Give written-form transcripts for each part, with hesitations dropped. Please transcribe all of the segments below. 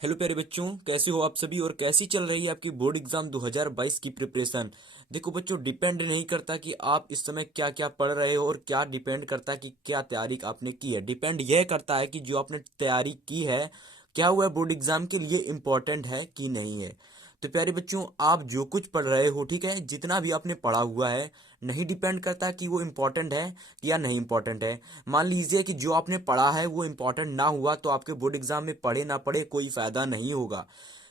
Hello प्यारे बच्चों, कैसे हो आप सभी और कैसी चल रही है आपकी बोर्ड एग्जाम 2022 की प्रिपरेशन। देखो बच्चों, डिपेंड नहीं करता कि आप इस समय क्या क्या पढ़ रहे हो और क्या डिपेंड करता है कि क्या तैयारी आपने की है। डिपेंड यह करता है कि जो आपने तैयारी की है क्या हुआ बोर्ड एग्जाम के लिए इम्पोर्टेंट है कि नहीं है। तो प्यारे बच्चों, आप जो कुछ पढ़ रहे हो, ठीक है, जितना भी आपने पढ़ा हुआ है, नहीं डिपेंड करता कि वो इम्पोर्टेंट है या नहीं इम्पोर्टेंट है। मान लीजिए कि जो आपने पढ़ा है वो इम्पोर्टेंट ना हुआ तो आपके बोर्ड एग्जाम में पढ़े ना पढ़े कोई फायदा नहीं होगा।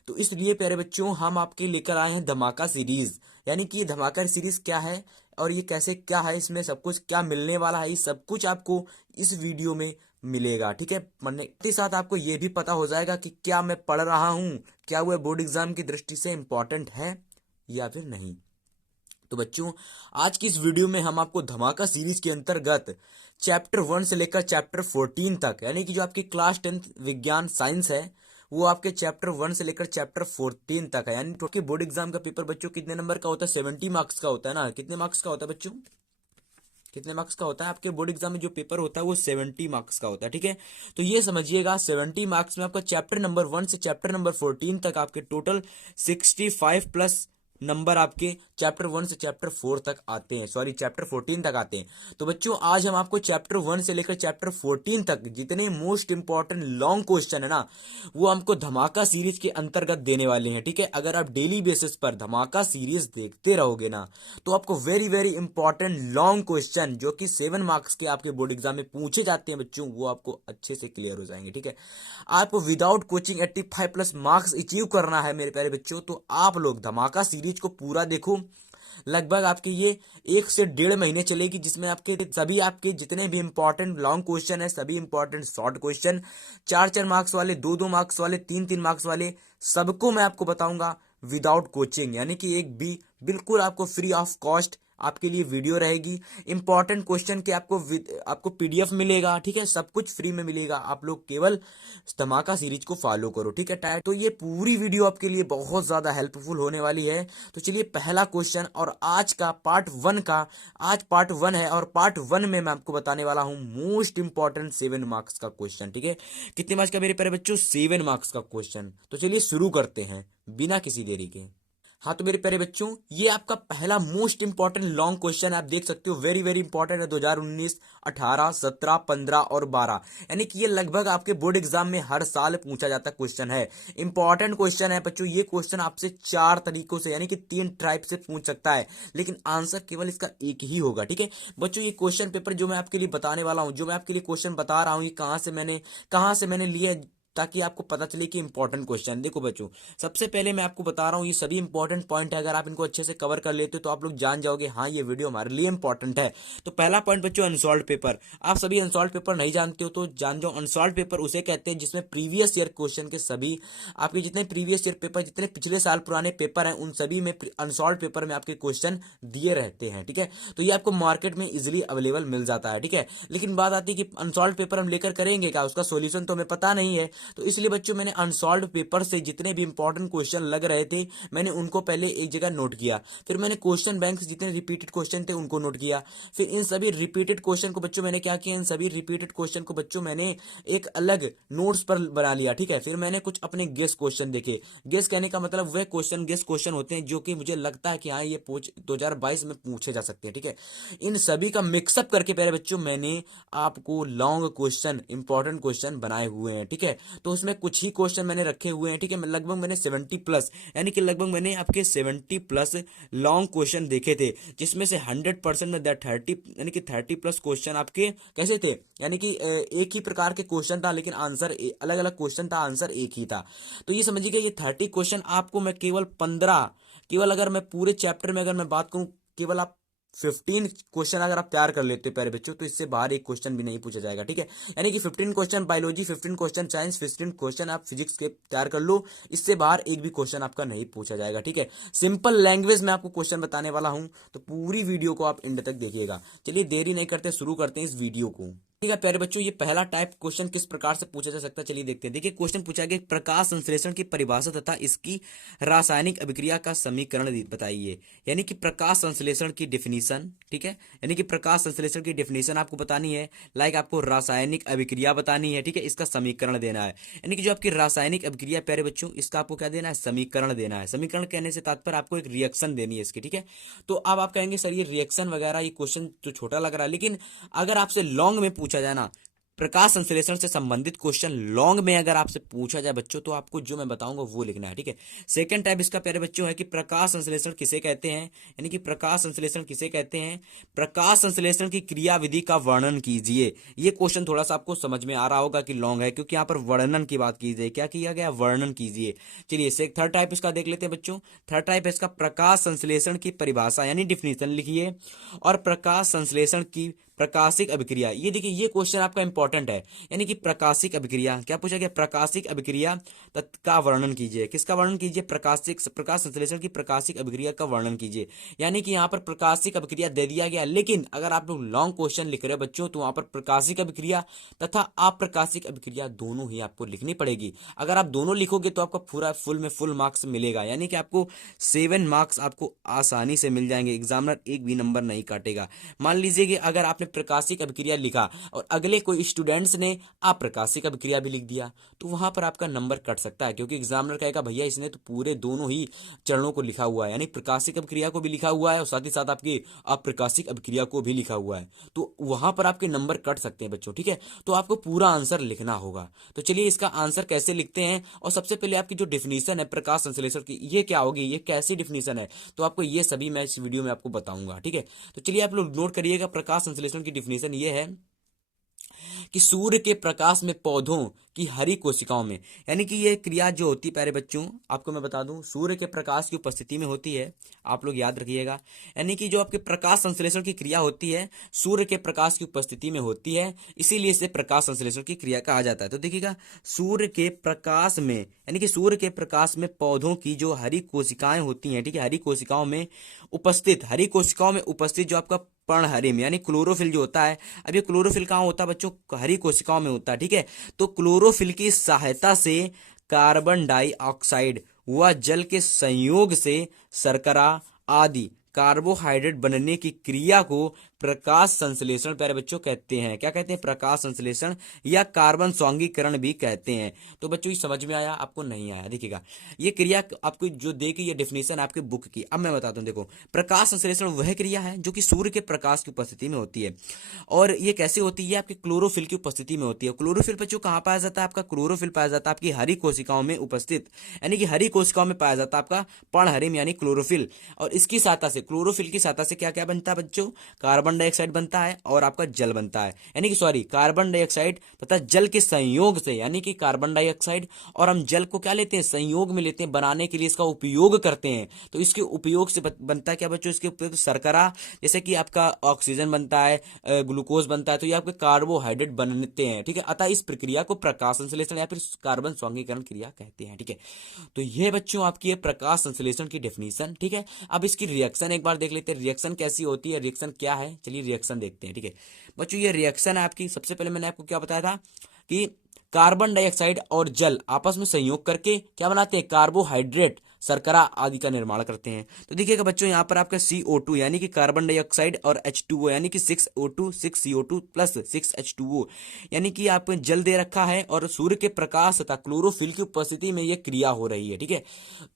तो इसलिए प्यारे बच्चों, हम आपके लेकर आए हैं धमाका सीरीज। यानी कि ये धमाका सीरीज क्या है और ये कैसे क्या है, इसमें सब कुछ क्या मिलने वाला है, ये सब कुछ आपको इस वीडियो में मिलेगा। ठीक है, पढ़ने के साथ आपको ये भी पता हो जाएगा कि क्या मैं पढ़ रहा हूँ, क्या वह बोर्ड एग्जाम की दृष्टि से इम्पोर्टेंट है या फिर नहीं। तो बच्चों, आज की इस वीडियो में हम आपको धमाका सीरीज के अंतर्गत चैप्टर 1 से लेकर चैप्टर 14 तक, यानी कि जो आपकी क्लास 10th विज्ञान साइंस है, वो आपके चैप्टर 1 से लेकर चैप्टर 14 तक है। यानी तो आपके बोर्ड एग्जाम का पेपर बच्चों कितने नंबर का होता है? 70 मार्क्स का होता है ना। कितने मार्क्स का होता है बच्चों? कितने मार्क्स का होता है आपके बोर्ड एग्जाम में जो पेपर होता है वो 70 मार्क्स का होता है। ठीक है, तो ये समझिएगा 70 मार्क्स में आपका चैप्टर नंबर 1 से चैप्टर नंबर 14 तक आपके टोटल 65 प्लस नंबर आपके चैप्टर 1 से चैप्टर 4 तक आते हैं, सॉरी चैप्टर 14 तक आते हैं। तो बच्चों, आज हम आपको चैप्टर 1 से लेकर चैप्टर 14 तक जितने मोस्ट इंपॉर्टेंट लॉन्ग क्वेश्चन है ना, वो हमको धमाका सीरीज के अंतर्गत देने वाले हैं। ठीक है, अगर आप डेली बेसिस पर धमाका सीरीज देखते रहोगे ना, तो आपको very very important long question जो कि 7 मार्क्स के आपके बोर्ड एग्जाम में पूछे जाते हैं बच्चों, वो आपको अच्छे से क्लियर हो जाएंगे। ठीक है, आपको without coaching 85 plus marks achieve करना है मेरे प्यारे बच्चों, तो आप लोग धमाका सीरीज को पूरा देखो। लगभग आपके ये 1 से 1.5 महीने चलेगी, जिसमें आपके सभी आपके जितने भी इंपॉर्टेंट लॉन्ग क्वेश्चन है, सभी इंपॉर्टेंट शॉर्ट क्वेश्चन, 4-4 मार्क्स वाले, 2-2 मार्क्स वाले, 3-3 मार्क्स वाले, सबको मैं आपको बताऊंगा विदाउट कोचिंग। यानी कि एक भी बिल्कुल आपको फ्री ऑफ कॉस्ट आपके लिए वीडियो रहेगी। इंपॉर्टेंट क्वेश्चन के आपको पीडीएफ मिलेगा। ठीक है, सब कुछ फ्री में मिलेगा, आप लोग केवल धमाका सीरीज को फॉलो करो। ठीक है टाइट, तो ये पूरी वीडियो आपके लिए बहुत ज्यादा हेल्पफुल होने वाली है। तो चलिए पहला क्वेश्चन, और आज का पार्ट 1 का, आज पार्ट 1 है और पार्ट 1 में मैं आपको बताने वाला हूं मोस्ट इंपॉर्टेंट 7 मार्क्स का क्वेश्चन। ठीक है, कितने मार्क्स का मेरे प्यारे बच्चों? 7 मार्क्स का क्वेश्चन। तो चलिए शुरू करते हैं बिना किसी देरी के। हाँ तो मेरे प्यारे बच्चों, ये आपका पहला मोस्ट इंपॉर्टेंट लॉन्ग क्वेश्चन है। आप देख सकते हो वेरी वेरी इंपॉर्टेंट है। 2019, 18, 17, 15 और 12, यानी कि ये लगभग आपके बोर्ड एग्जाम में हर साल पूछा जाता क्वेश्चन है। इंपॉर्टेंट क्वेश्चन है बच्चों। ये क्वेश्चन आपसे 4 तरीकों से, यानी कि 3 टाइप से पूछ सकता है, लेकिन आंसर केवल इसका एक ही होगा। ठीक है बच्चों, ये क्वेश्चन पेपर जो मैं आपके लिए बताने वाला हूँ, जो मैं आपके लिए क्वेश्चन बता रहा हूँ, ये कहाँ से मैंने लिए, ताकि आपको पता चले कि इंपॉर्टेंट क्वेश्चन। देखो बच्चों, सबसे पहले मैं आपको बता रहा हूँ, ये सभी इंपॉर्टेंट पॉइंट है, अगर आप इनको अच्छे से कवर कर लेते हो तो आप लोग जान जाओगे हाँ ये वीडियो हमारे लिए इंपॉर्टेंट है। तो पहला पॉइंट बच्चों, अनसॉल्व पेपर। आप सभी अनसॉल्व पेपर नहीं जानते हो तो जान जाओ, अनसॉल्व पेपर उसे कहते हैं जिसमें प्रीवियस ईयर क्वेश्चन के सभी आपके जितने प्रीवियस ईयर पेपर, जितने पिछले साल पुराने पेपर हैं, उन सभी में अनसॉल्व पेपर में आपके क्वेश्चन दिए रहते हैं। ठीक है, तो ये आपको मार्केट में इजिली अवेलेबल मिल जाता है। ठीक है, लेकिन बात आती है कि अनसॉल्व पेपर हम लेकर करेंगे क्या, उसका सोल्यूशन तो हमें पता नहीं है। तो इसलिए बच्चों, मैंने अनसॉल्व पेपर से जितने भी इंपॉर्टेंट क्वेश्चन लग रहे थे, मैंने उनको पहले एक जगह नोट किया। फिर मैंने क्वेश्चन बैंक से जितने रिपीटेड क्वेश्चन थे उनको नोट किया। फिर इन सभी रिपीटेड क्वेश्चन को बच्चों मैंने क्या किया, इन सभी रिपीटेड क्वेश्चन को बच्चों मैंने एक अलग नोट्स पर बना लिया। ठीक है, फिर मैंने कुछ अपने गेस क्वेश्चन देखे। गेस कहने का मतलब वह क्वेश्चन, गेस क्वेश्चन होते हैं जो कि मुझे लगता है कि हाँ ये 2022 में पूछे जा सकते हैं। ठीक है, इन सभी का मिक्सअप करके पहले बच्चों मैंने आपको लॉन्ग क्वेश्चन, इंपॉर्टेंट क्वेश्चन बनाए हुए हैं। ठीक है, तो उसमें कुछ ही क्वेश्चन मैंने रखे हुए हैं। ठीक है, लगभग मैंने 70 प्लस, यानी कि लगभग मैंने आपके 70 प्लस लॉन्ग क्वेश्चन देखे थे, जिसमें से 100% में 30, यानी कि 30 प्लस क्वेश्चन आपके कैसे थे, यानी कि एक ही प्रकार के क्वेश्चन था, लेकिन आंसर अलग अलग क्वेश्चन था, आंसर एक ही था। तो ये समझिए ये 30 क्वेश्चन आपको मैं केवल 15, केवल अगर मैं पूरे चैप्टर में अगर मैं बात करूं, केवल आप 15 क्वेश्चन अगर आप तैयार कर लेते हो प्यारे बच्चों, तो इससे बाहर एक क्वेश्चन भी नहीं पूछा जाएगा। ठीक है, यानी कि 15 question biology, 15 question science, 15 question आप फिजिक्स के तैयार कर लो, इससे बाहर एक भी क्वेश्चन आपका नहीं पूछा जाएगा। ठीक है, सिंपल लैंग्वेज में आपको क्वेश्चन बताने वाला हूं, तो पूरी वीडियो को आप एंड तक देखिएगा। चलिए देरी नहीं करते, शुरू करते हैं इस वीडियो को। ठीक है प्यारे बच्चों, ये पहला टाइप क्वेश्चन किस प्रकार से पूछा जा सकता है, चलिए देखते हैं। देखिए क्वेश्चन पूछा गया प्रकाश संश्लेषण की परिभाषा तथा इसकी रासायनिक अभिक्रिया का समीकरण बताइए। यानी कि प्रकाश संश्लेषण की डेफिनेशन, ठीक है, यानी कि प्रकाश संश्लेषण की डेफिनेशन आपको बतानी है, लाइक आपको रासायनिक अभिक्रिया बतानी है, ठीक है, इसका समीकरण देना है। यानी कि जो आपकी रासायनिक अभिक्रिया प्यारे बच्चों, इसका आपको क्या देना है, समीकरण देना है। समीकरण कहने से तात्पर्य आपको एक रिएक्शन देनी है इसकी, ठीक है। तो अब आप कहेंगे सर ये रिएक्शन वगैरह ये क्वेश्चन तो छोटा लग रहा है, लेकिन अगर आपसे लॉन्ग में पूछा जाए ना, प्रकाश संश्लेषण से संबंधित क्वेश्चन लॉन्ग में अगर आपसे पूछा जाए बच्चों, तो आपको जो मैं बताऊंगा वो लिखना है, ठीक है। सेकंड टाइप इसका प्यारे बच्चों है कि प्रकाश संश्लेषण किसे कहते हैं। यानी कि प्रकाश संश्लेषण किसे कहते हैं, प्रकाश संश्लेषण की क्रिया विधि का वर्णन कीजिए। ये क्वेश्चन थोड़ा सा आपको समझ में आ रहा होगा कि लॉन्ग है, क्योंकि यहाँ पर वर्णन की बात की जाए, क्या किया गया, वर्णन कीजिए। चलिए इसे थर्ड टाइप इसका देख लेते हैं बच्चों। थर्ड टाइप है इसका प्रकाश संश्लेषण की परिभाषा यानी डिफिनीशन लिखिए, और प्रकाश संश्लेषण की प्रकाशिक अभिक्रिया। ये देखिए ये क्वेश्चन आपका इंपॉर्टेंट है। यानी कि प्रकाशिक अभिक्रिया क्या पूछा गया, प्रकाशिक अभिक्रिया का वर्णन कीजिए। किसका वर्णन कीजिए, प्रकाश संश्लेषण की प्रकाशिक अभिक्रिया का वर्णन कीजिए। यानी कि यहाँ पर प्रकाशिक अभिक्रिया दे दिया गया, लेकिन अगर आप लोग लॉन्ग क्वेश्चन लिख रहे हैं बच्चों, तो वहां पर प्रकाशिक अभिक्रिया तथा अप्रकाशिक अभिक्रिया दोनों ही आपको लिखनी पड़ेगी। अगर आप दोनों लिखोगे तो आपका पूरा फुल में फुल मार्क्स मिलेगा। यानी कि आपको 7 मार्क्स आपको आसानी से मिल जाएंगे, एग्जामिनर एक भी नंबर नहीं काटेगा। मान लीजिए कि अगर आपने प्रकाशिक अभिक्रिया लिखा और अगले कोई स्टूडेंट्स ने अप्रकाशिक अभिक्रिया भी लिख दिया, तो वहां पर आपका नंबर कट सकता है, क्योंकि एग्जामिनर कहेगा भैया इसने तो पूरे दोनों ही चरणों को लिखा हुआ है, यानी प्रकाशिक अभिक्रिया को भी लिखा हुआ है और साथ ही साथ आपकी अप्रकाशिक अभिक्रिया को भी लिखा हुआ है, तो वहां पर आपके नंबर कट सकते हैं बच्चों, ठीक है। तो आपको पूरा आंसर लिखना होगा। तो चलिए इसका आंसर कैसे लिखते हैं, और सबसे पहले आपकी जो डिफिनीशन है प्रकाश संश्लेषण की, ये क्या होगी, ये कैसी डिफिनीशन है, तो आपको ये सभी मैं इस वीडियो में आपको बताऊंगा, ठीक है। तो चलिए आप लोग नोट करिएगा, प्रकाश संश्लेषण की डिफिनीशन ये है कि सूर्य के प्रकाश में पौधों की हरी कोशिकाओं में, यानी कि ये क्रिया जो होती है प्यारे बच्चों, आपको मैं बता दूं, सूर्य के प्रकाश की उपस्थिति में होती है, आप लोग याद रखिएगा। यानी कि जो आपके प्रकाश संश्लेषण की क्रिया होती है सूर्य के प्रकाश की उपस्थिति में होती है, इसीलिए इसे प्रकाश संश्लेषण की क्रिया कहा जाता है। तो देखिएगा, सूर्य के प्रकाश में, यानी कि सूर्य के प्रकाश में पौधों की जो हरी कोशिकाएं होती हैं, ठीक है, हरी कोशिकाओं में उपस्थित जो आपका पर्णहरिम यानी क्लोरोफिल जो होता है, अब ये क्लोरोफिल कहाँ होता है बच्चों, हरी कोशिकाओं में होता है, ठीक है। तो क्लोरोफिल की सहायता से कार्बन डाइऑक्साइड व जल के संयोग से शर्करा आदि कार्बोहाइड्रेट बनने की क्रिया को प्रकाश संश्लेषण प्यारे बच्चों कहते हैं। क्या कहते हैं, प्रकाश संश्लेषण या कार्बन स्वांगीकरण भी कहते हैं। तो बच्चों ये समझ में आया, आपको नहीं आया, देखिएगा ये क्रिया आपको जो देखी, ये डेफिनेशन आपके बुक की। अब मैं बताता हूँ, देखो प्रकाश संश्लेषण वह क्रिया है जो कि सूर्य के प्रकाश की उपस्थिति में होती है, और ये कैसे होती है, आपके क्लोरोफिल की उपस्थिति में होती है। क्लोरोफिल बच्चों कहाँ पाया जाता है, आपका क्लोरोफिल पाया जाता है आपकी हरी कोशिकाओं में उपस्थित, यानी कि हरी कोशिकाओं में पाया जाता है आपका पर्णहरिम यानी क्लोरोफिल। और इसकी सहायता से, क्लोरोफिल की सहायता से क्या क्या बनता है बच्चों, कार्बन डाइऑक्साइड बनता है और आपका जल बनता है, यानी कि सॉरी कार्बन डाइऑक्साइड तथा जल के संयोग से, यानी कि कार्बन डाइऑक्साइड और हम जल को क्या लेते हैं, संयोग में लेते हैं, बनाने के लिए इसका उपयोग करते हैं। तो इसके उपयोग से बनता है क्या बच्चों, इसके उपयोग शर्करा, जैसे कि आपका ऑक्सीजन बनता है, ग्लूकोज बनता है, तो ये आपके कार्बोहाइड्रेट बनते हैं, ठीक है। अतः इस प्रक्रिया को प्रकाश संश्लेषण या फिर कार्बन स्वांगीकरण क्रिया कहते हैं, ठीक है। तो ये बच्चों आपकी है प्रकाश संश्लेषण की डेफिनेशन, ठीक है। अब इसकी रिएक्शन एक बार देख लेते हैं, रिएक्शन कैसी होती है, रिएक्शन क्या है, चलिए रिएक्शन देखते हैं, ठीक है बच्चों। ये रिएक्शन है आपकी, सबसे पहले मैंने आपको क्या बताया था कि कार्बन डाइऑक्साइड और जल आपस में संयोग करके क्या बनाते हैं, कार्बोहाइड्रेट, शर्करा आदि का निर्माण करते हैं। तो देखिएगा बच्चों, यहाँ पर आपका CO2 यानी कि कार्बन डाइऑक्साइड और H2O यानी कि 6O2 6CO2 प्लस 6H2O, यानी कि आपको जल दे रखा है और सूर्य के प्रकाश तथा क्लोरोफिल की उपस्थिति में यह क्रिया हो रही है, ठीक है।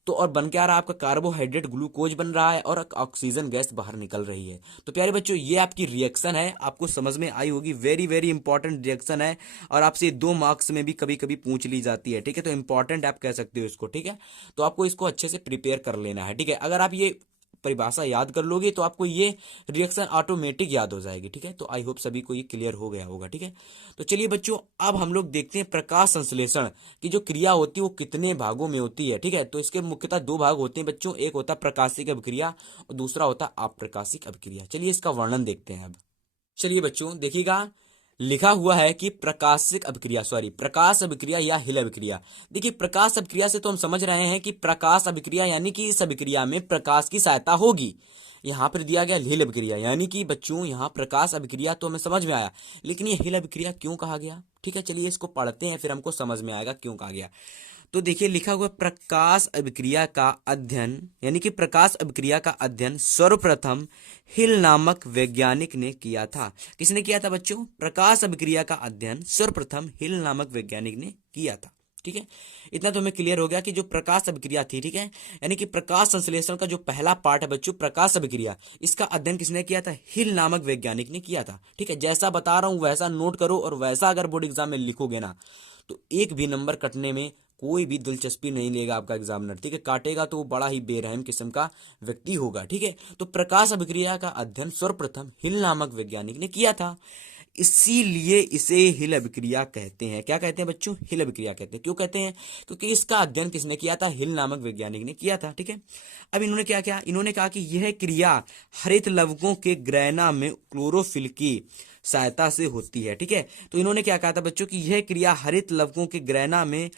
तो और बन क्या रहा आपका कार्बोहाइड्रेट ग्लूकोज बन रहा है और ऑक्सीजन गैस बाहर निकल रही है। तो प्यारे बच्चों ये आपकी रिएक्शन है, आपको समझ में आई होगी, वेरी वेरी इंपॉर्टेंट रिएक्शन है, और आपसे 2 मार्क्स में भी कभी कभी पूछ ली जाती है, ठीक है। तो इंपॉर्टेंट आप कह सकते हो इसको, ठीक है। तो आपको इसको अच्छे से प्रिपेयर कर लेना है, ठीक है। अगर आप ये परिभाषा याद कर लोगे तो आपको ये रिएक्शन ऑटोमेटिक याद हो जाएगी, ठीक है। तो आई होप सभी को ये क्लियर हो गया होगा, ठीक है। तो चलिए बच्चों, अब हम लोग देखते हैं प्रकाश संश्लेषण की जो क्रिया होती है वो कितने भागों में होती है, ठीक है। तो इसके मुख्यतः 2 भाग होते हैं बच्चों, एक होता है प्रकाशिक अभिक्रिया और दूसरा होता है अप्रकाशिक अभिक्रिया। चलिए इसका वर्णन देखते हैं अब। चलिए बच्चों देखिएगा, लिखा हुआ है कि प्रकाश अभिक्रिया या हिल अभिक्रिया। देखिए प्रकाश अभिक्रिया से तो हम समझ रहे हैं कि प्रकाश अभिक्रिया यानी कि इस अभिक्रिया में प्रकाश की सहायता होगी। यहाँ पर दिया गया हिल अभिक्रिया, यानी कि बच्चों यहाँ प्रकाश अभिक्रिया तो हमें समझ में आया, लेकिन ये हिल अभिक्रिया क्यों कहा गया? ठीक है, चलिए इसको पढ़ते हैं, फिर हमको समझ में आएगा क्यों कहा गया। तो देखिए लिखा हुआ प्रकाश अभिक्रिया का अध्ययन, यानी कि प्रकाश अभिक्रिया का अध्ययन सर्वप्रथम हिल नामक वैज्ञानिक ने किया था। किसने किया था बच्चों? प्रकाश अभिक्रिया का अध्ययन सर्वप्रथम हिल नामक वैज्ञानिक ने किया था। ठीक है, इतना तो हमें क्लियर हो गया कि जो प्रकाश अभिक्रिया थी, ठीक है, यानी कि प्रकाश संश्लेषण का जो पहला पार्ट है बच्चों, प्रकाश अभिक्रिया, इसका अध्ययन किसने किया था? हिल नामक वैज्ञानिक ने किया था। ठीक है, जैसा बता रहा हूं वैसा नोट करो, और वैसा अगर बोर्ड एग्जाम में लिखोगे ना तो एक भी नंबर कटने में कोई भी दिलचस्पी नहीं लेगा आपका एग्जामिनर। ठीक है, काटेगा तो वो बड़ा ही बेरहम किस्म का व्यक्ति होगा। ठीक है, तो प्रकाश अभिक्रिया का अध्ययन सर्वप्रथम हिल नामक वैज्ञानिक ने किया था, इसीलिए इसे हिल अभिक्रिया कहते हैं। क्या कहते हैं बच्चों? हिल अभिक्रिया कहते हैं। क्यों कहते हैं? क्योंकि इसका अध्ययन किसने किया था? हिल नामक वैज्ञानिक ने किया था। ठीक है, अब इन्होंने क्या किया? इन्होंने कहा कि यह क्रिया हरित लवकों के ग्रहण में क्लोरोफिल की सहायता से होती है। ठीक है, तो इन्होंने क्या कहा था बच्चों की यह क्रिया हरित लवकों के ग्रहण में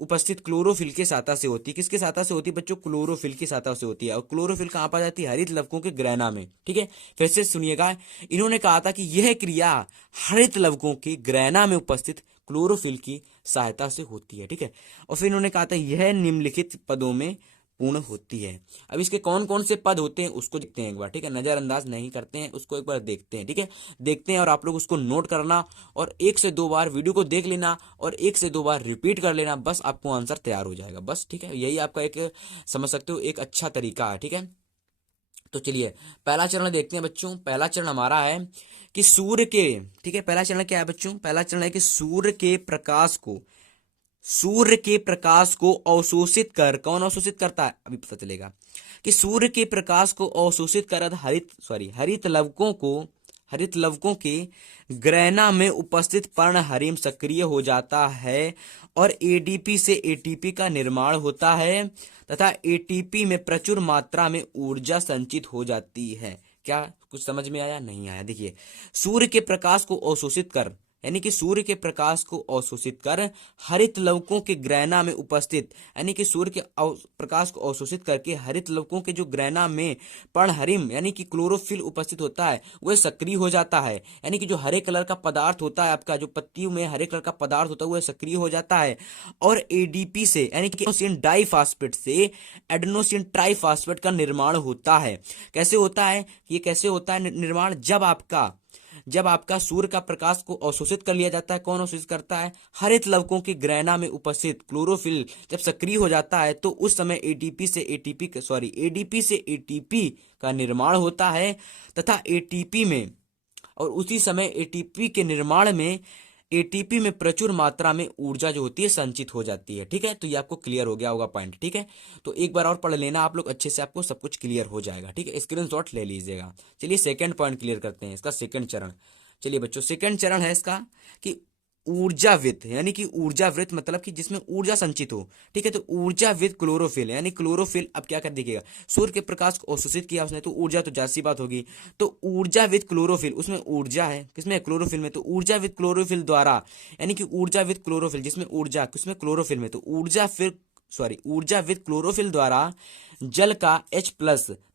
उपस्थित क्लोरोफिल की सहायता से होती है। किसकी सहायता से होती है बच्चों? क्लोरोफिल की सहायता से होती है। और क्लोरोफिल कहाँ पाई जाती है? हरित लवकों के ग्रहण में। ठीक है, फिर से सुनिएगा, इन्होंने कहा था कि यह क्रिया हरित लवकों के ग्रहण में उपस्थित क्लोरोफिल की सहायता से होती है। ठीक है, और फिर इन्होंने कहा था यह निम्नलिखित पदों में पूर्ण होती है। अब इसके कौन कौन से पद होते हैं उसको देखते हैं एक बार। ठीक है, नजरअंदाज नहीं करते हैं, उसको एक बार देखते हैं। ठीक है, देखते हैं और आप लोग उसको नोट करना, और 1 से 2 बार वीडियो को देख लेना, और 1 से 2 बार रिपीट कर लेना, बस आपको आंसर तैयार हो जाएगा। बस ठीक है, यही आपका एक समझ सकते हो एक अच्छा तरीका है। ठीक है, तो चलिए पहला चरण देखते हैं बच्चों। पहला चरण हमारा है कि सूर्य के, ठीक है, पहला चरण क्या है बच्चों? पहला चरण है कि सूर्य के प्रकाश को अवशोषित कर, कौन अवशोषित करता है अभी पता चलेगा, कि सूर्य के प्रकाश को अवशोषित कर हरित लवकों के ग्रहण में उपस्थित पर्णहरिम सक्रिय हो जाता है, और एडीपी से एटीपी का निर्माण होता है, तथा एटीपी में प्रचुर मात्रा में ऊर्जा संचित हो जाती है। क्या कुछ समझ में आया? नहीं आया? देखिए, सूर्य के प्रकाश को अवशोषित कर, यानी कि सूर्य के प्रकाश को अवशोषित कर हरित लवकों के ग्रहण में उपस्थित, यानी कि सूर्य के प्रकाश को अवशोषित करके हरित लवकों के जो ग्रहण में पर्णहरिम यानी कि क्लोरोफिल उपस्थित होता है वह सक्रिय हो जाता है, यानी कि जो हरे कलर का पदार्थ होता है आपका, जो पत्तियों में हरे कलर का पदार्थ होता है वह सक्रिय हो जाता है, और एडीपी से यानी कि एडेनोसिन डाइफास्फेट से एडेनोसिन ट्राइफास्फेट का निर्माण होता है। कैसे होता है ये? कैसे होता है निर्माण? जब आपका सूर्य का प्रकाश को अवशोषित कर लिया जाता है। कौन अवशोषित करता है? हरित लवकों के ग्रहण में उपस्थित क्लोरोफिल जब सक्रिय हो जाता है तो उस समय एडीपी से एटीपी का निर्माण होता है, तथा एटीपी में, और उसी समय एटीपी के निर्माण में एटीपी में प्रचुर मात्रा में ऊर्जा जो होती है संचित हो जाती है। ठीक है, तो ये आपको क्लियर हो गया होगा पॉइंट। ठीक है, तो एक बार और पढ़ लेना आप लोग अच्छे से, आपको सब कुछ क्लियर हो जाएगा। ठीक है, स्क्रीनशॉट ले लीजिएगा। चलिए सेकंड पॉइंट क्लियर करते हैं, इसका सेकंड चरण। चलिए बच्चों, सेकंड चरण है इसका कि ऊर्जावित, यानी कि ऊर्जावृत मतलब कि जिसमें ऊर्जा संचित हो। ठीक है, तो ऊर्जावित क्लोरोफिल, यानी क्लोरोफिल अब क्या कर देखिएगा, सूर्य के प्रकाश को अवशोषित किया उसने तो ऊर्जा तो जाहिर सी बात होगी, तो ऊर्जावित क्लोरोफिल, उसमें ऊर्जा है किसमें? क्लोरोफिल में। तो ऊर्जावित क्लोरोफिल द्वारा, यानी कि ऊर्जावित क्लोरोफिल जिसमें ऊर्जा, किसमें? क्लोरोफिल में। तो ऊर्जावित क्लोरोफिल द्वारा जल का H+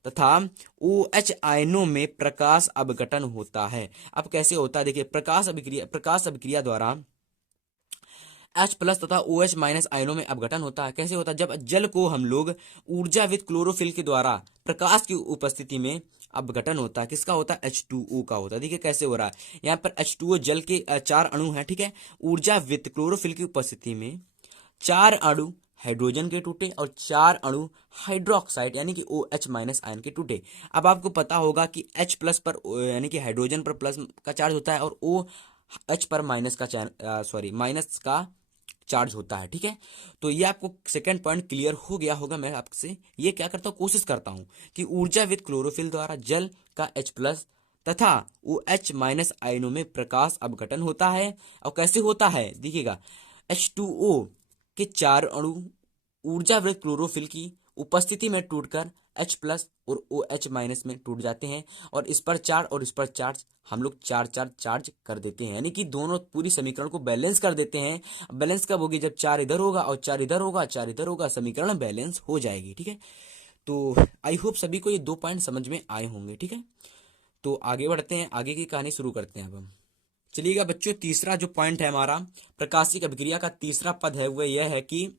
तथा OH आयनों में प्रकाश अपघटन होता है। अब कैसे होता है देखिए, प्रकाश अभिक्रिया द्वारा H+ तथा OH- आयनों में अपघटन होता है। कैसे होता है? जब जल को हम लोग ऊर्जावित क्लोरोफिल के द्वारा प्रकाश की उपस्थिति में अपघटन होता है। किसका होता है? H2O का होता है। देखिए कैसे हो रहा है, यहाँ पर H2O जल के 4 अणु हैं। ठीक है, ऊर्जावित क्लोरोफिल की उपस्थिति में 4 अणु हाइड्रोजन के टूटे और 4 अणु हाइड्रोक्साइड यानी कि OH- आयन के टूटे। अब आपको पता होगा कि H+ पर यानी कि हाइड्रोजन पर प्लस का चार्ज होता है, और OH पर माइनस का चार्ज होता है। ठीक है, तो ये आपको सेकंड पॉइंट क्लियर हो गया होगा। मैं आपसे ये क्या करता हूँ, कोशिश करता हूँ कि ऊर्जावित क्लोरोफिल द्वारा जल का H+ तथा OH- आयनों में प्रकाश अपघटन होता है। और कैसे होता है देखिएगा, H2O के 4 अणु ऊर्जावृत क्लोरोफिल की उपस्थिति में टूटकर H+ और OH माइनस में टूट जाते हैं, और इस पर चार्ज और इस पर चार्ज हम लोग चार चार चार्ज कर देते हैं, यानी कि दोनों पूरी समीकरण को बैलेंस कर देते हैं। बैलेंस कब होगी? जब चार इधर होगा और चार इधर होगा, चार इधर होगा, समीकरण बैलेंस हो जाएगी। ठीक है, तो आई होप सभी को ये 2 पॉइंट समझ में आए होंगे। ठीक है, तो आगे बढ़ते हैं, आगे की कहानी शुरू करते हैं अब हम। चलिएगा बच्चों, तीसरा जो पॉइंट है हमारा प्रकाशिक अभिक्रिया का तीसरा पद है, वह यह है कि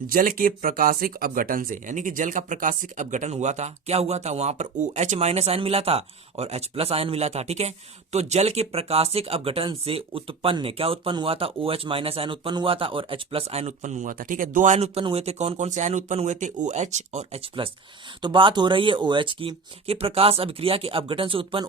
जल के प्रकाशिक अपघटन से, यानी कि जल का प्रकाशिक अपघटन हुआ था, क्या हुआ था? वहां पर OH माइनस आयन मिला था और H प्लस आयन मिला था। ठीक है, तो जल के प्रकाशिक अपघटन से उत्पन्न क्या उत्पन्न हुआ था? OH माइनस आयन उत्पन्न हुआ था और H प्लस आयन उत्पन्न हुआ था। ठीक है, 2 आयन उत्पन्न हुए थे। कौन कौन से आयन उत्पन्न हुए थे? OH और H प्लस। तो बात हो रही है OH की, कि प्रकाश अभिक्रिया के अपघटन से उत्पन्न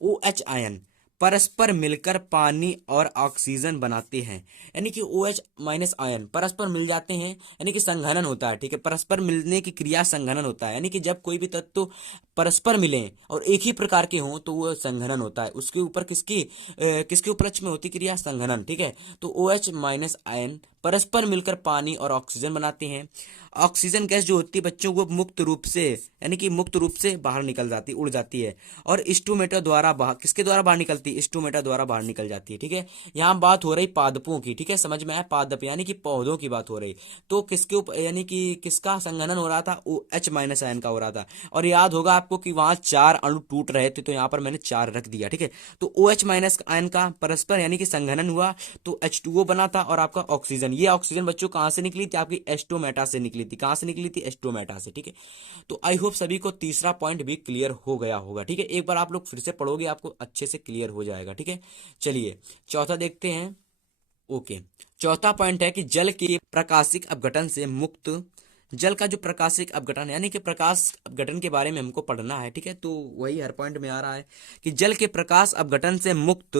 OH आयन परस्पर मिलकर पानी और ऑक्सीजन बनाते हैं, यानी कि OH माइनस आयन परस्पर मिल जाते हैं, यानी कि संघनन होता है। ठीक है, परस्पर मिलने की क्रिया संघनन होता है, यानी कि जब कोई भी तत्व परस्पर मिले और एक ही प्रकार के हों तो वो संघनन होता है। उसके ऊपर किसके उपलक्ष्य में होती क्रिया? संघनन। ठीक है, तो OH माइनस आयन परस्पर मिलकर पानी और ऑक्सीजन बनाते हैं। ऑक्सीजन गैस जो होती है बच्चों, वो मुक्त रूप से, यानी कि मुक्त रूप से बाहर निकल जाती, उड़ जाती है, और स्टोमेटा द्वारा बाहर, किसके द्वारा बाहर निकलती है? स्टोमेटा द्वारा बाहर निकल जाती है। ठीक है, यहाँ बात हो रही पादपों की। ठीक है, समझ में आया? पादप यानी कि पौधों की बात हो रही। तो किसके ऊपर, यानी कि किसका संघनन हो रहा था? OH माइनस आयन का हो रहा था। और याद होगा आपको कि वहां 4 अणु टूट रहे थे, तो यहाँ पर मैंने 4 रख दिया। ठीक है, तो OH माइनस आयन का परस्पर यानी कि संघनन हुआ, तो H2O बना था, और आपका ऑक्सीजन, ये ऑक्सीजन बच्चों कहाँ से निकली थी? आपकी एस्टोमेटा से निकली थी। कहाँ से निकली थी? एस्टोमेटा से। ठीक है, तो आई होप सभी को तीसरा पॉइंट भी क्लियर हो गया होगा। ठीक है, एक बार आप लोग फिर से पढ़ोगे, आपको अच्छे से क्लियर हो जाएगा। ठीक है, चलिए चौथा देखते हैं। ओके, चौथा पॉइंट है कि जल के प्रकाशिक अपघटन से मुक्त, जल का जो प्रकाशिक अपघटन, यानी कि प्रकाश अपघटन के बारे में हमको पढ़ना है। ठीक है, तो वही हर पॉइंट में आ रहा है कि जल के प्रकाश अपघटन से मुक्त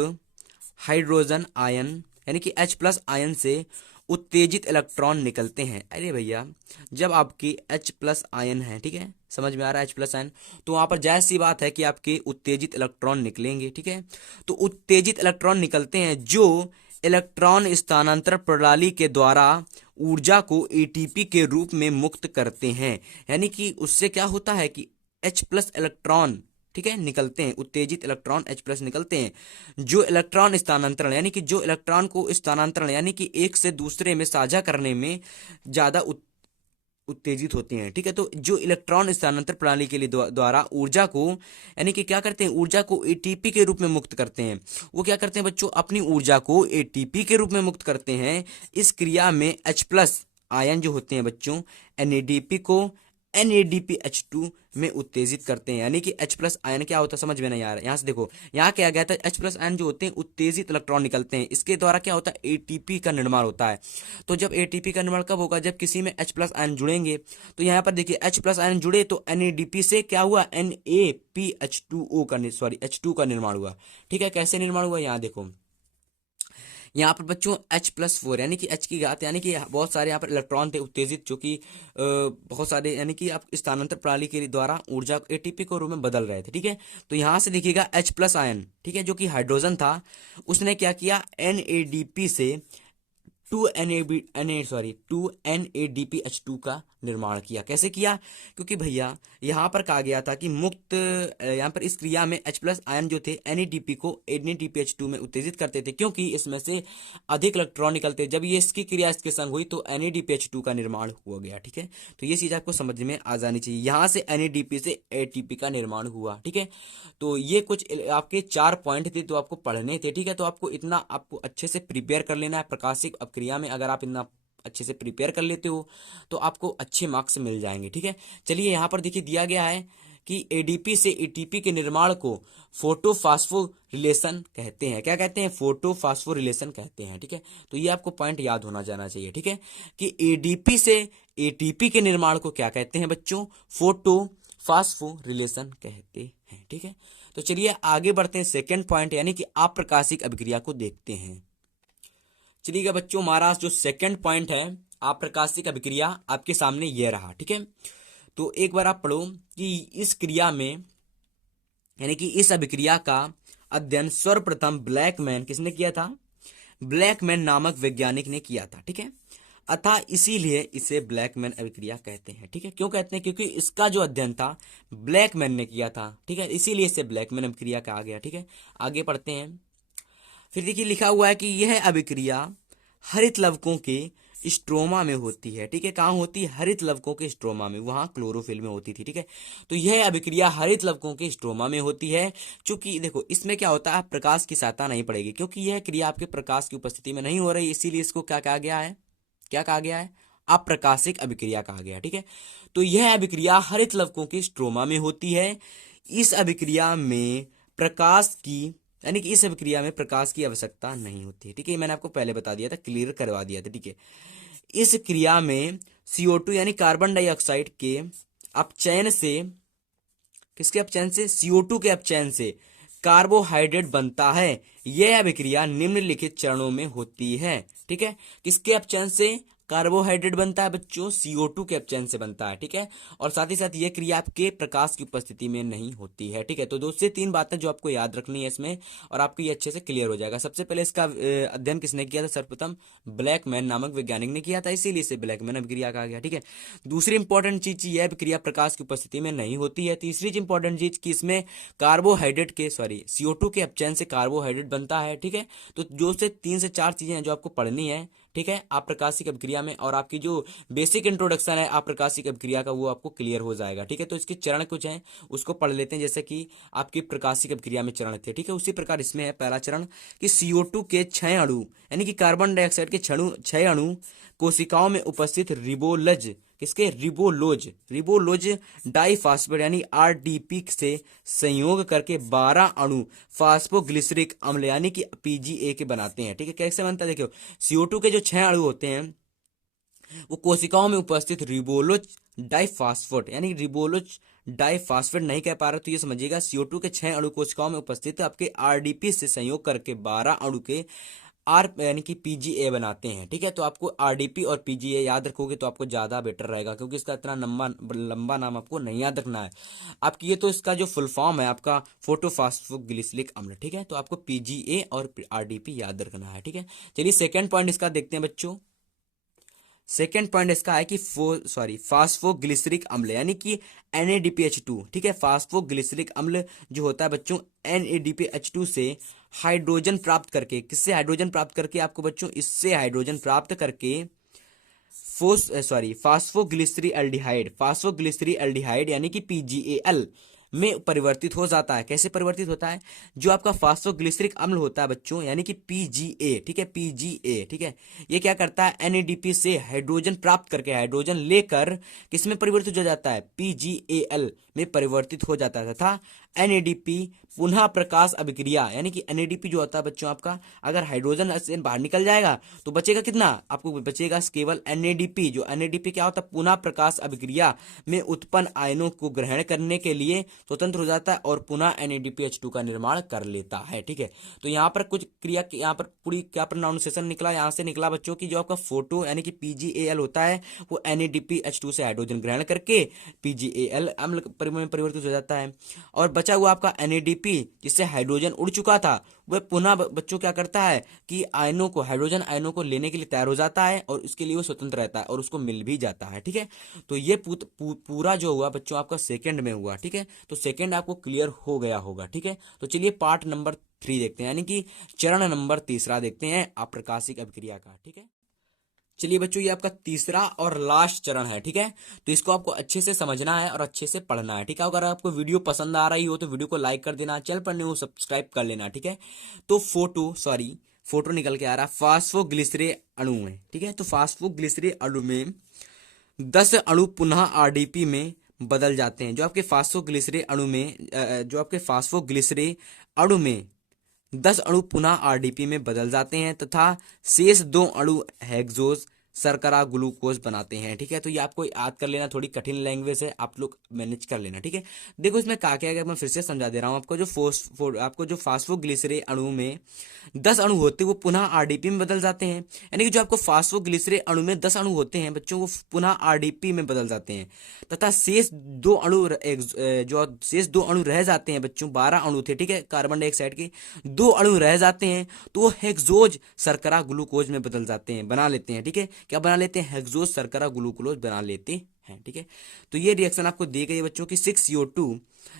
हाइड्रोजन आयन, यानी कि H प्लस आयन से उत्तेजित इलेक्ट्रॉन निकलते हैं। अरे भैया, जब आपकी H प्लस आयन है, ठीक है, समझ में आ रहा है? H प्लस आयन, तो वहां पर जाहिर सी बात है कि आपके उत्तेजित इलेक्ट्रॉन निकलेंगे। ठीक है, तो उत्तेजित इलेक्ट्रॉन निकलते हैं जो इलेक्ट्रॉन स्थानांतरण प्रणाली के द्वारा ऊर्जा को ATP के रूप में मुक्त करते हैं, यानी कि उससे क्या होता है कि H प्लस इलेक्ट्रॉन, ठीक है, निकलते हैं, उत्तेजित इलेक्ट्रॉन H प्लस निकलते हैं जो इलेक्ट्रॉन स्थानांतरण, यानी कि जो इलेक्ट्रॉन को स्थानांतरण, यानी कि एक से दूसरे में साझा करने में ज्यादा उत्तेजित होते हैं। ठीक है, तो जो इलेक्ट्रॉन स्थानांतरण प्रणाली के लिए द्वारा ऊर्जा को, यानी कि क्या करते हैं? ऊर्जा को ATP के रूप में मुक्त करते हैं। वो क्या करते हैं बच्चों? अपनी ऊर्जा को ATP के रूप में मुक्त करते हैं। इस क्रिया में H प्लस आयन जो होते हैं बच्चों, NADP को NADPH2 में उत्तेजित करते हैं, यानी कि H प्लस आयन क्या होता है? समझ में नहीं आ रहा है? यहाँ से देखो, यहाँ क्या गया था? H प्लस आयन जो होते हैं उत्तेजित इलेक्ट्रॉन निकलते हैं, इसके द्वारा क्या होता है? ATP का निर्माण होता है। तो जब ATP का निर्माण कब होगा? जब किसी में H प्लस आयन जुड़ेंगे। तो यहाँ पर देखिए, H प्लस आयन जुड़े तो NADP से क्या हुआ? H2 का निर्माण हुआ। ठीक है, कैसे निर्माण हुआ? यहाँ देखो, यहाँ पर बच्चों H+4, यानी कि H की घात, यानी कि बहुत सारे यहाँ पर इलेक्ट्रॉन थे उत्तेजित, जो कि बहुत सारे, यानी कि आप स्थानांतरण प्रणाली के द्वारा ऊर्जा ATP को रूप में बदल रहे थे। ठीक है, तो यहाँ से देखिएगा H प्लस आयन, ठीक है, जो कि हाइड्रोजन था, उसने क्या किया? NADP से 2 NADPH2 का निर्माण किया। कैसे किया? क्योंकि भैया यहाँ पर कहा गया था कि मुक्त, यहाँ पर इस क्रिया में H प्लस आयन जो थे NADP को NADPH2 में उत्तेजित करते थे, क्योंकि इसमें से अधिक इलेक्ट्रॉन निकलते। जब ये इसकी क्रिया इसके संग हुई तो NADPH2 का निर्माण हो गया। ठीक है, तो ये चीज आपको समझ में आ जानी चाहिए। यहाँ से NADP से ATP का निर्माण हुआ। ठीक है, तो ये कुछ आपके 4 पॉइंट थे, तो आपको पढ़ने थे। ठीक है, तो आपको इतना आपको अच्छे से प्रिपेयर कर लेना है। प्रकाशिक अपक्रिया में अगर आप इतना अच्छे से प्रिपेयर कर लेते हो तो आपको अच्छे मार्क्स मिल जाएंगे। ठीक है, चलिए यहाँ पर देखिए दिया गया है कि ADP से ATP के निर्माण को फोटोफास्फोरिलेशन कहते हैं। क्या कहते हैं? फोटोफास्फोरिलेशन कहते हैं। ठीक है, तो ये आपको पॉइंट याद होना जाना चाहिए। ठीक है, कि ADP से ATP के निर्माण को क्या कहते हैं बच्चों? फोटोफास्फोरिलेशन कहते हैं। ठीक है, तो चलिए आगे बढ़ते हैं। सेकेंड पॉइंट यानी कि अप्रकाशिक अभिक्रिया को देखते हैं। चलिएगा बच्चों, हमारा जो सेकंड पॉइंट है अप्रकाशिक अभिक्रिया, आपके सामने ये रहा। ठीक है, तो एक बार आप पढ़ो कि इस क्रिया में, यानी कि इस अभिक्रिया का अध्ययन सर्वप्रथम ब्लैकमैन, किसने किया था? ब्लैकमैन नामक वैज्ञानिक ने किया था। ठीक है, अतः इसीलिए इसे ब्लैकमैन अभिक्रिया कहते हैं। ठीक है, क्यों कहते हैं? क्योंकि इसका जो अध्ययन था ब्लैकमैन ने किया था। ठीक है, इसीलिए इसे ब्लैकमैन अभिक्रिया कहा गया। ठीक है, आगे पढ़ते हैं। फिर देखिए लिखा हुआ है कि यह अभिक्रिया हरित लवकों के स्ट्रोमा में होती है। ठीक है, कहाँ होती है? हरित लवकों के स्ट्रोमा में, वहां क्लोरोफिल में होती थी। ठीक है, तो यह अभिक्रिया हरित लवकों के स्ट्रोमा में होती है। चूंकि देखो इसमें क्या होता है, प्रकाश की सहायता नहीं पड़ेगी, क्योंकि यह क्रिया आपके प्रकाश की उपस्थिति में नहीं हो रही, इसीलिए इसको क्या कहा गया है? क्या कहा गया है? अप्रकाशिक अभिक्रिया कहा गया। ठीक है, तो यह अभिक्रिया हरित लवकों के स्ट्रोमा में होती है। इस अभिक्रिया में प्रकाश की यानी कि इस अभिक्रिया में प्रकाश की आवश्यकता नहीं होती है। ठीक है, ये मैंने आपको पहले बता दिया था, क्लियर करवा दिया था। ठीक है, इस क्रिया में CO2 यानी कार्बन डाइऑक्साइड के अपचयन से, किसके अपचयन से? CO2 के अपचयन से कार्बोहाइड्रेट बनता है। यह अभिक्रिया निम्नलिखित चरणों में होती है। ठीक है, किसके अपचयन से कार्बोहाइड्रेट बनता है बच्चों? CO2 के अपचयन से बनता है। ठीक है, और साथ ही साथ यह क्रिया आपके प्रकाश की उपस्थिति में नहीं होती है। ठीक है, तो 2 से 3 बातें जो आपको याद रखनी है इसमें, और आपको ये अच्छे से क्लियर हो जाएगा। सबसे पहले इसका अध्ययन किसने किया था? सर्वप्रथम ब्लैकमैन नामक वैज्ञानिक ने किया था, इसीलिए इसे ब्लैकमैन अभिक्रिया कहा गया। ठीक है, दूसरी इंपॉर्टेंट चीज यह अभिक्रिया प्रकाश की उपस्थिति में नहीं होती है। तीसरी इंपॉर्टेंट चीज कि इसमें कार्बोहाइड्रेट के CO2 के अपचयन से कार्बोहाइड्रेट बनता है। ठीक है, तो 2 से 3 से 4 चीजें हैं जो आपको पढ़नी है। ठीक है, अप्रकाशिक अभिक्रिया में, और आपकी जो बेसिक इंट्रोडक्शन है अप्रकाशिक अभिक्रिया का वो आपको क्लियर हो जाएगा। ठीक है, तो इसके चरण कुछ हैं उसको पढ़ लेते हैं, जैसे कि आपकी प्रकाशिक अभिक्रिया में चरण थे। ठीक है, उसी प्रकार इसमें है पहला चरण कि CO2 के 6 अणु यानी कि कार्बन डाइऑक्साइड के 6 अणु कोशिकाओं में उपस्थित रिबोलज, किसके? रिबोलोज डाइफास्फेट यानी RDP से संयोग करके 12 अणु फास्फोग्लिसरिक अम्ल यानी कि PGA के बनाते हैं। ठीक है, कैसे बनता है? देखो CO2 के जो 6 अणु होते हैं वो कोशिकाओं में उपस्थित रिबोलोज डाइफास्फेट यानी रिबोलोज डाइफास्फेट नहीं कह पा रहे तो ये समझिएगा, CO2 के 6 अणु कोशिकाओं में उपस्थित आपके RDP से संयोग करके 12 अणु के आर यानी कि PGA बनाते हैं। ठीक है, तो आपको RDP और PGA याद रखोगे तो आपको ज्यादा बेटर रहेगा, क्योंकि इसका इतना लंबा नाम आपको नहीं याद रखना है। आपकी ये तो इसका जो फुल फॉर्म है आपका फोटोफॉस्फोग्लिसरिक अम्ल। ठीक है, तो आपको PGA और RDP याद रखना है। ठीक है, चलिए सेकेंड पॉइंट इसका देखते हैं बच्चों। सेकेंड पॉइंट इसका है कि फास्फोग्लिसरिक अम्ल यानी कि NADPH2। ठीक है, फास्फोग्लिसरिक अम्ल जो होता है बच्चों NADPH2 से हाइड्रोजन प्राप्त करके, किससे हाइड्रोजन प्राप्त करके? आपको बच्चों इससे हाइड्रोजन प्राप्त करके फास्फोग्लिसरील्डिहाइड यानी कि PGAL में परिवर्तित हो जाता है। कैसे परिवर्तित होता है? जो आपका फास्फोग्लिसरिक अम्ल होता है बच्चों यानी कि PGA, ठीक है, PGA, ठीक है, ये क्या करता है? NADP से हाइड्रोजन प्राप्त करके, हाइड्रोजन लेकर किस में परिवर्तित हो जाता है? PGAL में परिवर्तित हो जाता है, तथा NADP पुनः प्रकाश अभिक्रिया यानी कि NADP जो होता है बच्चों आपका, अगर हाइड्रोजन से बाहर निकल जाएगा तो बचेगा कितना? आपको बचेगा केवल NADP। जो NADP क्या होता है? पुनः प्रकाश अभिक्रिया में उत्पन्न आयनों को ग्रहण करने के लिए स्वतंत्र हो जाता है और पुनः NADPH2 का निर्माण कर लेता है। ठीक है, तो यहाँ पर कुछ क्रिया, यहाँ पर पूरी क्या प्रोनाउंसिएशन निकला? यहाँ से निकला बच्चों की जो आपका फोटो यानी कि PGAL होता है वो NADPH2 से हाइड्रोजन ग्रहण करके PGAL अम्ल में परिवर्तित हो जाता है, और बचा हुआ आपका NADP जिससे हाइड्रोजन उड़ चुका था वह पुनः बच्चों क्या करता है कि आयनों को, हाइड्रोजन आयनों को लेने के लिए तैयार हो जाता है, और उसके लिए वो स्वतंत्र रहता है और उसको मिल भी जाता है। ठीक है, तो ये पूरा जो हुआ बच्चों आपका सेकंड में हुआ। ठीक है, तो सेकंड आपको क्लियर हो गया होगा। ठीक है, तो चलिए पार्ट नंबर 3 देखते हैं, यानी कि चरण नंबर तीसरा देखते हैं अप्रकाशिक अभिक्रिया का। ठीक है, चलिए बच्चों ये आपका तीसरा और लास्ट चरण है। ठीक है, तो इसको आपको अच्छे से समझना है और अच्छे से पढ़ना है। ठीक है, अगर आपको वीडियो पसंद आ रही हो तो वीडियो को लाइक कर देना, चैनल पर न्यू सब्सक्राइब कर लेना। ठीक है, तो फोटो निकल के आ रहा है फास्फोग्लिसरे अणु में। ठीक है, तो फास्फोग्लिसरे अणु में 10 अणु पुनः RDP में बदल जाते हैं। जो आपके फास्फोग्लिसरे अणु में 10 अणु पुनः RDP में बदल जाते हैं तथा शेष 2 अणु हेक्सोज शर्करा ग्लूकोज बनाते हैं। ठीक है, तो ये आपको याद कर लेना, थोड़ी कठिन लैंग्वेज है, आप लोग मैनेज कर लेना। ठीक है, देखो इसमें क्या क्या है, मैं फिर से समझा दे रहा हूँ आपको। जो फास्फोग्लिसरे अणु में 10 अणु होते हैं वो पुनः RDP में बदल जाते हैं, यानी कि जो आपको फास्फोग्लिसरे अणु में 10 अणु होते हैं बच्चों वो पुनः RDP में बदल जाते हैं, तथा शेष 2 अणु रह जाते हैं बच्चों, 12 अणु थे। ठीक है, कार्बन डाइऑक्साइड के 2 अणु रह जाते हैं तो वो हेक्सोज शर्करा ग्लूकोज में बदल जाते हैं, बना लेते हैं। ठीक है, क्या बना लेते हैं, हेक्सोज शर्करा ग्लूकोज बना लेते हैं। ठीक है, तो ये रिएक्शन आपको दी गई है बच्चों की 6CO2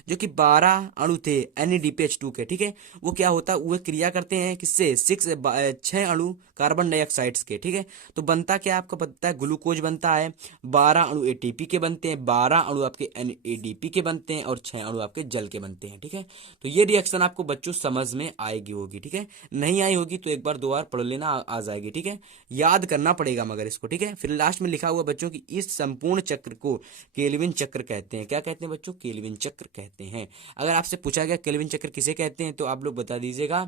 जो कि 12 अणु थे NADPH2 के। ठीक है, वो क्या होता है, वो क्रिया करते हैं किससे, 6 अणु कार्बन डाइऑक्साइड्स के। ठीक है, तो बनता क्या आपका, बनता है ग्लूकोज बनता है, 12 अणु ATP के बनते हैं, 12 अणु आपके NADP के बनते हैं और 6 अणु आपके जल के बनते हैं। ठीक है, तो ये रिएक्शन आपको बच्चों समझ में आएगी होगी। ठीक है, नहीं आई होगी तो एक बार दो बार पढ़ लेना, आ जाएगी। ठीक है, याद करना पड़ेगा मगर इसको। ठीक है, फिर लास्ट में लिखा हुआ बच्चों की इस संपूर्ण चक्र को केल्विन चक्र कहते हैं। क्या कहते हैं बच्चों, केल्विन चक्र कहते हैं। अगर आपसे पूछा गया केल्विन चक्र किसे कहते हैं तो आप लोग बता दीजिएगा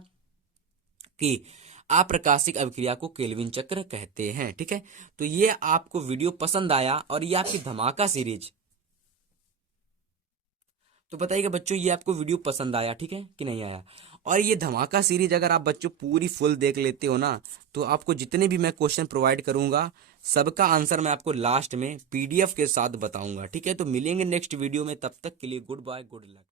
कि अप्रकाशिक अभिक्रिया को केल्विन चक्र कहते हैं। ठीक है, तो ये आपको वीडियो पसंद आया और ये आपकी धमाका सीरीज, तो बताइएगा बच्चों ये आपको वीडियो पसंद आया, ठीक है कि नहीं आया। और ये धमाका सीरीज अगर आप बच्चों पूरी फुल देख लेते हो ना, तो आपको जितने भी मैं क्वेश्चन प्रोवाइड करूंगा सबका आंसर मैं आपको लास्ट में PDF के साथ बताऊंगा। ठीक है, तो मिलेंगे नेक्स्ट वीडियो में, तब तक के लिए गुड बाय, गुड लक।